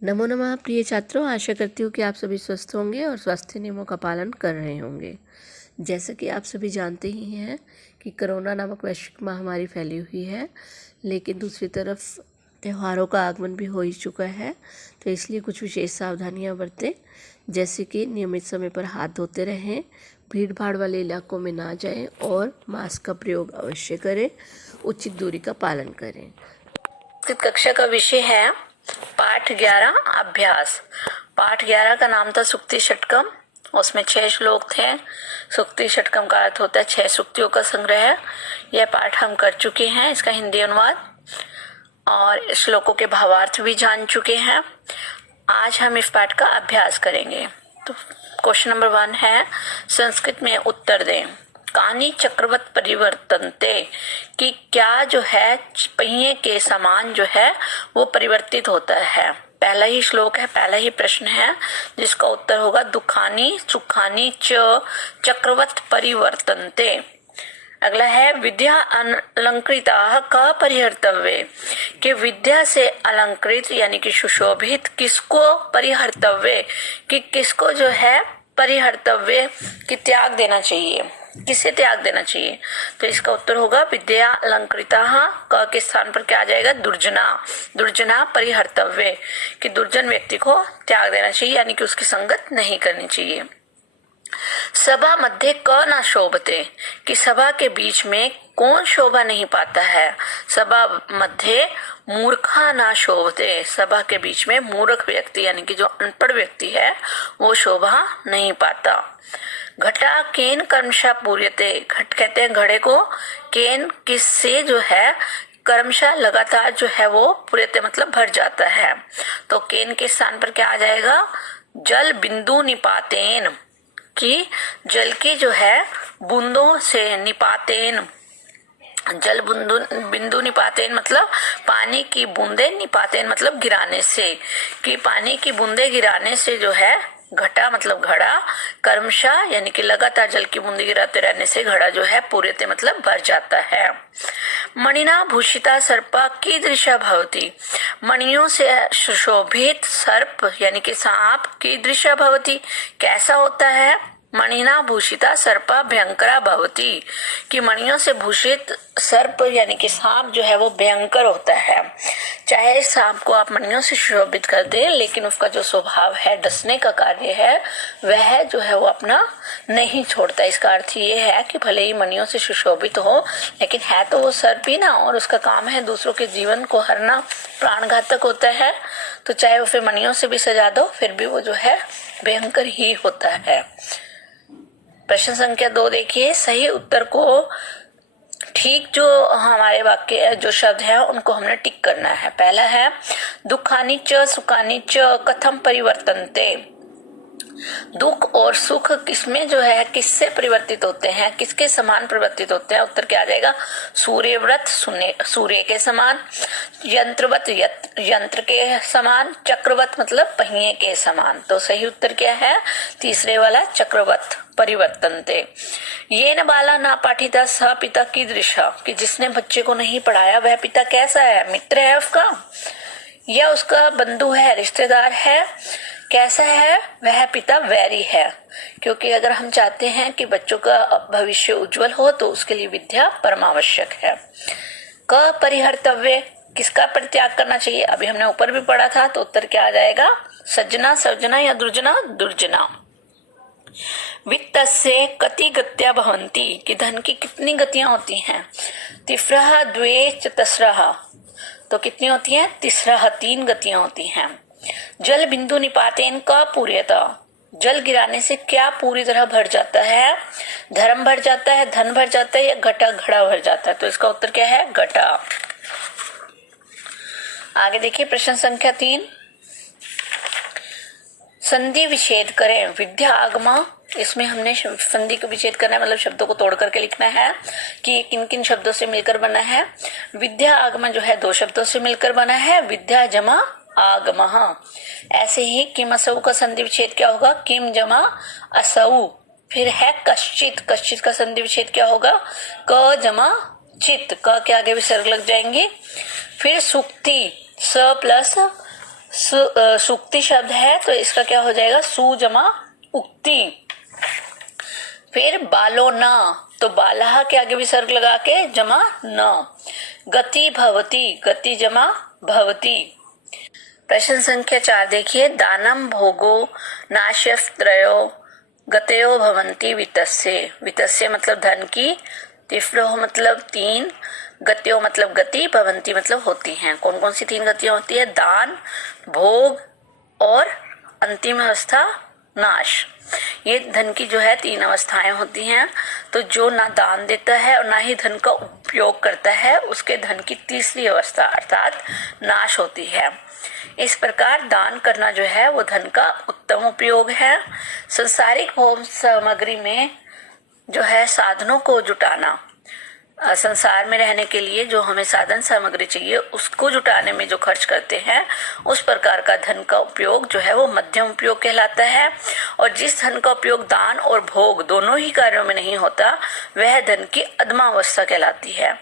नमो नमः प्रिय छात्रों, आशा करती हूँ कि आप सभी स्वस्थ होंगे और स्वास्थ्य नियमों का पालन कर रहे होंगे। जैसा कि आप सभी जानते ही हैं कि कोरोना नामक वैश्विक महामारी फैली हुई है, लेकिन दूसरी तरफ त्योहारों का आगमन भी हो ही चुका है। तो इसलिए कुछ विशेष सावधानियाँ बरतें, जैसे कि नियमित समय पर हाथ धोते रहें, भीड़ भाड़ वाले इलाकों में ना जाएं और मास्क का प्रयोग अवश्य करें, उचित दूरी का पालन करें। कक्षा का विषय है पाठ 11 अभ्यास। पाठ 11 का नाम था सुक्ति षटकम। उसमें 6 श्लोक थे। सुक्ति षटकम का अर्थ होता है 6 सुक्तियों का संग्रह। यह पाठ हम कर चुके हैं, इसका हिंदी अनुवाद और श्लोकों के भावार्थ भी जान चुके हैं। आज हम इस पाठ का अभ्यास करेंगे। तो क्वेश्चन नंबर 1 है, संस्कृत में उत्तर दें। कानी चक्रवत परिवर्तनते, कि क्या जो है पहिए के समान जो है वो परिवर्तित होता है। पहला ही श्लोक है, पहला ही प्रश्न है, जिसका उत्तर होगा दुखानी सुखानी च चक्रवत परिवर्तनते। अगला है विद्या अलंकृता का परिहर्तव्य, कि विद्या से अलंकृत यानी कि सुशोभित किसको परिहर्तव्य, कि किसको जो है परिहर्तव्य कि त्याग देना चाहिए, किसे त्याग देना चाहिए। तो इसका उत्तर होगा विद्या अलंकृता। क के स्थान पर क्या आ जाएगा, दुर्जना। दुर्जना परिहर्तव्य, कि दुर्जन व्यक्ति को त्याग देना चाहिए, यानी कि उसकी संगत नहीं करनी चाहिए। सभा मध्य क न शोभते, कि सभा के बीच में कौन शोभा नहीं पाता है। सभा मध्य मूर्खा ना शोभते, सभा के बीच में मूर्ख व्यक्ति यानी कि जो अनपढ़ व्यक्ति है वो शोभा नहीं पाता। घटा केन कर्मशा पूर्यते, घट कहते हैं घड़े को, केन किससे जो है कर्मशा लगातार जो है वो पूर्यते मतलब भर जाता है। तो केन के स्थान पर क्या आ जाएगा, जल बिंदु निपातेन, कि जल की जो है बूंदों से निपातेन, जल बिंदु निपातेन मतलब पानी की बूंदे, निपातेन मतलब गिराने से, कि पानी की बूंदे गिराने से जो है घटा मतलब घड़ा, कर्मशा यानी कि लगातार जल की बूंदे गिराते रहने से घड़ा जो है पूर्यते मतलब भर जाता है। मणिना भूषिता सर्पा कीदृशा भवति, मणियों से सुशोभित सर्प यानी कि सांप कीदृशा भवति कैसा होता है। मणिना भूषिता सर्पा भयंकरा भवति, कि मणियों से भूषित सर्प यानी कि सांप जो है वो भयंकर होता है। चाहे सांप को आप मणियों से सुशोभित कर दें, लेकिन उसका जो स्वभाव है, डसने का कार्य है, वह जो है वो अपना नहीं छोड़ता। इसका अर्थ ये है कि भले ही मणियों से सुशोभित हो, लेकिन है तो वो सर्प ही ना, और उसका काम है दूसरों के जीवन को हरना, प्राणघातक होता है। तो चाहे वो फिर मणियों से भी सजा दो, फिर भी वो जो है भयंकर ही होता है। प्रश्न संख्या 2 देखिए, सही उत्तर को ठीक जो हमारे वाक्य जो शब्द है उनको हमने टिक करना है। पहला है दुखानी च सुखानी च कथम परिवर्तनते, दुख और सुख किसमें जो है किससे परिवर्तित होते हैं, किसके समान परिवर्तित होते हैं। उत्तर क्या आ जाएगा, सूर्यव्रत सूर्य के समान, यंत्रवत यंत्र के समान, चक्रवत मतलब पहिए के समान। तो सही उत्तर क्या है, तीसरे वाला चक्रवत परिवर्तनते। ये न बाला ना पाठिता स पिता की दृशा, कि जिसने बच्चे को नहीं पढ़ाया वह पिता कैसा है, मित्र है उसका या उसका बंधु है, रिश्तेदार है, कैसा है, वह पिता वैरी है। क्योंकि अगर हम चाहते हैं कि बच्चों का भविष्य उज्जवल हो तो उसके लिए विद्या परमावश्यक है। क परिहर्तव्य, किसका परित्याग करना चाहिए, अभी हमने ऊपर भी पढ़ा था। तो उत्तर क्या आ जाएगा, सज्जना सज्जना या दुर्जना दुर्जना। वित्त से कति गत्या भवंती, कि धन की कितनी गतियां होती हैं। तिस्रः द्वे चतस्रः, तो कितनी होती हैं, तिस्रः 3 गतियां होती हैं। जल बिंदु निपातेन का पूर्यता, जल गिराने से क्या पूरी तरह भर जाता है, धर्म भर जाता है, धन भर जाता है या घटा घड़ा भर जाता है। तो इसका उत्तर क्या है, घटा। आगे देखिए प्रश्न संख्या 3, संधि विच्छेद करें। विद्या आगमा, इसमें हमने संधि को विच्छेद करना है, मतलब शब्दों को तोड़ करके लिखना है कि किन किन शब्दों से मिलकर बना है। विद्या आगमा जो है 2 शब्दों से मिलकर बना है, विद्या जमा आगमः। ऐसे ही किम असौ का संधि विच्छेद क्या होगा, किम जमा असौ। फिर है कश्चित, कश्चित का संधि विच्छेद क्या होगा, क जमा चित, क के आगे विसर्ग लग जाएंगे। फिर सुक्ति, स प्लस सूक्ति शब्द है तो इसका क्या हो जाएगा, सु जमा उक्ति। फिर बालो न, तो बालह के आगे विसर्ग लगा के जमा न। गति भवती, गति जमा भवती। प्रश्न संख्या 4 देखिए, दानम भोगो नाशस्त्रयो गतयो भवंती वित्तस्य। वित्तस्य मतलब धन की, तिफ्रो मतलब 3, गत्यो मतलब गति, भवंती मतलब होती हैं। कौन कौन सी 3 गतियां होती है, दान, भोग और अंतिम अवस्था नाश। ये धन की जो है 3 अवस्थाएं होती हैं। तो जो ना दान देता है और ना ही धन का उपयोग करता है, उसके धन की तीसरी अवस्था अर्थात नाश होती है। इस प्रकार दान करना जो है वो धन का उत्तम उपयोग है। संसारिक भोग सामग्री में जो है साधनों को जुटाना, संसार में रहने के लिए जो हमें साधन सामग्री चाहिए उसको जुटाने में जो खर्च करते हैं, उस प्रकार का धन का उपयोग जो है वो मध्यम उपयोग कहलाता है। और जिस धन का उपयोग दान और भोग दोनों ही कार्यों में नहीं होता, वह धन की अधमावस्था कहलाती है।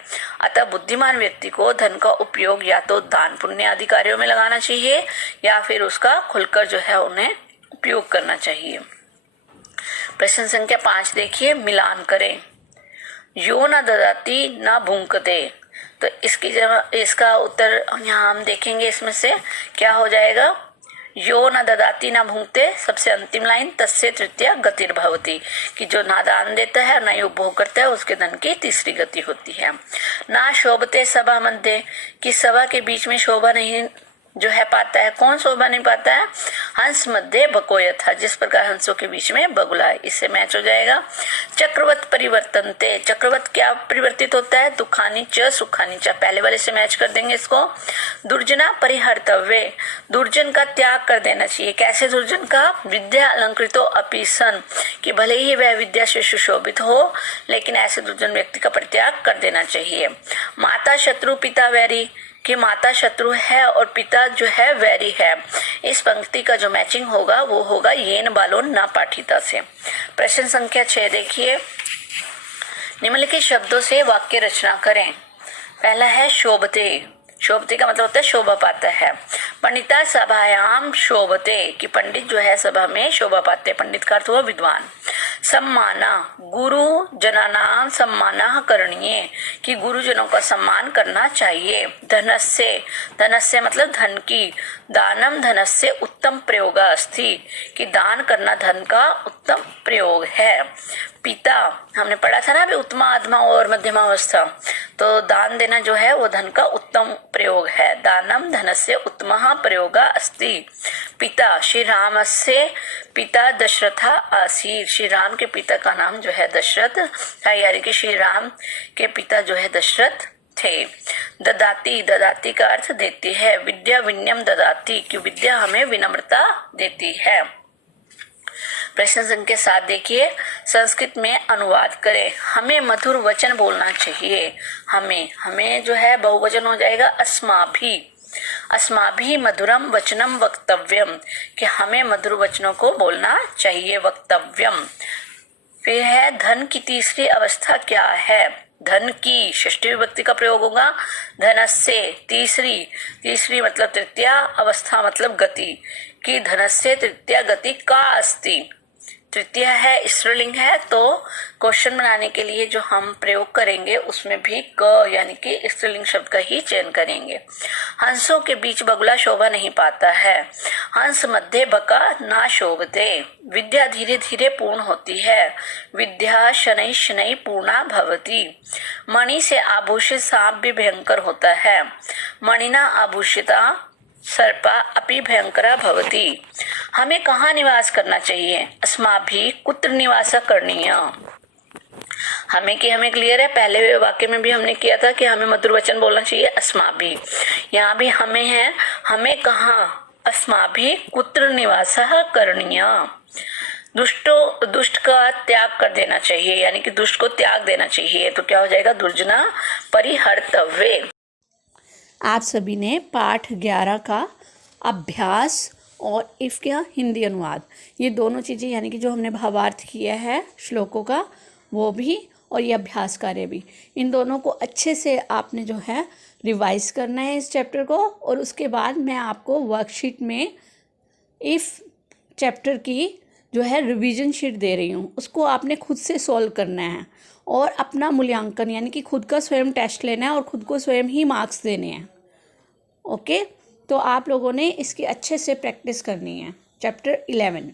अतः बुद्धिमान व्यक्ति को धन का उपयोग या तो दान पुण्य आदि कार्यों में लगाना चाहिए या फिर उसका खुलकर जो है उन्हें उपयोग करना चाहिए। प्रश्न संख्या 5 देखिए, मिलान करें। यो न ददाती न भुंकते, तो इसका उत्तर यहाँ हम देखेंगे। इसमें से क्या हो जाएगा, यो न ददाती न भुंकते, सबसे अंतिम लाइन, तस्य तृतीया गतिर्भवती, कि जो ना दान देता है ना ही उपभोग करता है उसके धन की तीसरी गति होती है। ना शोभते सभा मध्य, कि सभा के बीच में शोभा नहीं जो है पाता है। कौन शोभा नहीं पाता है, हंस मध्य बकोयथा, जिस प्रकार हंसों के बीच में बगुला है, इससे मैच हो जाएगा। चक्रवत परिवर्तनते, चक्रवत क्या परिवर्तित होता है, दुखानी च सुखानी च, पहले वाले से मैच कर देंगे इसको। दुर्जना परिहर्तव्य, दुर्जन का त्याग कर देना चाहिए। कैसे दुर्जन का, विद्या अलंकृतो अपि सन, कि भले ही वह विद्या से सुशोभित हो लेकिन ऐसे दुर्जन व्यक्ति का परित्याग कर देना चाहिए। माता शत्रु पिता वैरी, कि माता शत्रु है और पिता जो है वैरी है। इस पंक्ति का जो मैचिंग होगा वो होगा येन बालो न पाठिता से। प्रश्न संख्या 6 देखिए, निम्नलिखित शब्दों से वाक्य रचना करें। पहला है शोभते, शोभते का मतलब होता है शोभा पाता है। पंडिता सभायाम शोभते, कि पंडित जो है सभा में शोभा पाते, पंडित का अर्थ हुआ विद्वान। सम्माना, गुरु जनानां सम्मानः करणीय, कि गुरुजनों का सम्मान करना चाहिए। धनस्य, धनस्य मतलब धन की, दानम धनस्य उत्तम प्रयोग अस्ति, कि दान करना धन का उत्तम प्रयोग है। पिता, हमने पढ़ा था ना अभी उत्तमा अधमा और मध्यमावस्था, तो दान देना जो है वो धन का उत्तम प्रयोग है। दानम धनस्य उत्तमः प्रयोगः अस्ति। पिता, श्री रामस्य पिता दशरथ आसीत्, श्री राम के पिता का नाम जो है दशरथ है, यानी कि श्री राम के पिता जो है दशरथ थे। ददाती, ददाती का अर्थ देती है। विद्या विनयम ददाती, कि विद्या हमें विनम्रता देती है। प्रश्न संख्या 7 देखिए, संस्कृत में अनुवाद करें। हमें मधुर वचन बोलना चाहिए। हमें जो है बहुवचन हो जाएगा अस्माभि, अस्माभि मधुरम वचनम वक्तव्यम, कि हमें मधुर वचनों को बोलना चाहिए, वक्तव्यम। फिर है धन की तीसरी अवस्था क्या है, धन की षष्ठी विभक्ति का प्रयोग होगा। धनस्य, तीसरी मतलब तृतीया अवस्था मतलब गति, कि धनस्य तृतीया गति का अस्ति। तृतीय है, स्त्रीलिंग है, तो क्वेश्चन बनाने के लिए जो हम प्रयोग करेंगे उसमें भी क यानी कि स्त्रीलिंग शब्द का ही चयन करेंगे। हंसों के बीच बगुला शोभा नहीं पाता है। हंस मध्य बका ना शोभते। विद्या धीरे धीरे पूर्ण होती है। विद्या शनै शनै पूर्णा भवति। मणि से आभूषित सांप भी भयंकर होता है। मणिना आभूषिता सर्पा अपि भयंकरा भवति। हमें कहाँ निवास करना चाहिए, अस्माभि कुत्र निवास करणीय। हमें क्लियर है, पहले वाक्य में भी हमने किया था कि हमें मधुर वचन बोलना चाहिए अस्माभि। यहाँ भी हमें है, हमें कहाँ, अस्माभि कुत्र निवास करणीय। दुष्ट का त्याग कर देना चाहिए, यानी कि दुष्ट को त्याग देना चाहिए, तो क्या हो जाएगा, दुर्जना परिहर्तव्य। आप सभी ने पाठ 11 का अभ्यास और इसका हिंदी अनुवाद, ये दोनों चीज़ें यानी कि जो हमने भावार्थ किया है श्लोकों का वो भी और ये अभ्यास कार्य भी, इन दोनों को अच्छे से आपने जो है रिवाइज करना है इस चैप्टर को, और उसके बाद मैं आपको वर्कशीट में इफ़ चैप्टर की जो है रिवीजन शीट दे रही हूँ, उसको आपने खुद से सॉल्व करना है और अपना मूल्यांकन यानी कि खुद का स्वयं टेस्ट लेना है और खुद को स्वयं ही मार्क्स देने हैं। ओके, तो आप लोगों ने इसकी अच्छे से प्रैक्टिस करनी है। चैप्टर 11।